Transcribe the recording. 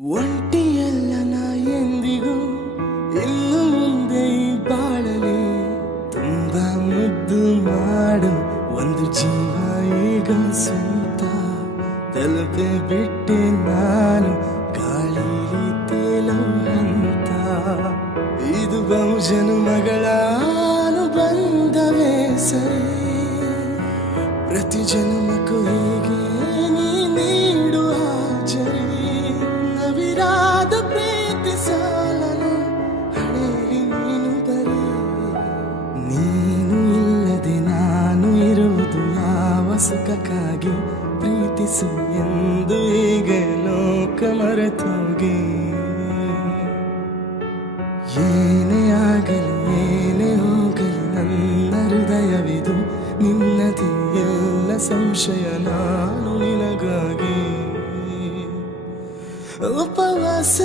ಒಂಟಿಯಲ್ಲ ನಾ ಎಂದಿಗೂ ಇನ್ನು ಮುಂದೆ ಈ ಬಾಳಲಿ ತುಂಬಾ ಮುದ್ದು ಮಾಡು ಒಂದು ಜೀವ ಈಗ ಸ್ವಂತ ತಲುಪೆ ಬಿಟ್ಟೆ ನಾನು ಗಾಳಿಲಿ ತೇಲೋ ಹಂತ ಇದು ಬಹುಜನುಮಗಳ ಅನುಬಂಧವೇ ಸರಿ ಪ್ರತಿ ಜನ್ಮಕ್ಕೂ ಹೀಗೆ ನೀ ನೀಡುವ ಜರಿ ನವಿರಾದ ಪ್ರೀತಿ ಸಾಲನು ಹಣೆಯಲ್ಲಿ ನೀನು ಬರೀ ನೀನು ಇಲ್ಲದೆ ನಾನು ಇರುವುದು ಯಾವ ಸುಖಕ್ಕಾಗಿ ಪ್ರೀತಿಸು ಎಂದು ಈಗ ಲೋಕ ಮರೆತೋಗಿ ಏನೇ ಆಗಲಿ ಏನೇ ಹೋಗಲಿ ನನ್ನ ಹೃದಯವಿದು ನಿನ್ನದೇ ಎಲ್ಲ ಸಂಶಯ ನಾನು ನಿನಗಾಗಿ ಉಪವಾಸ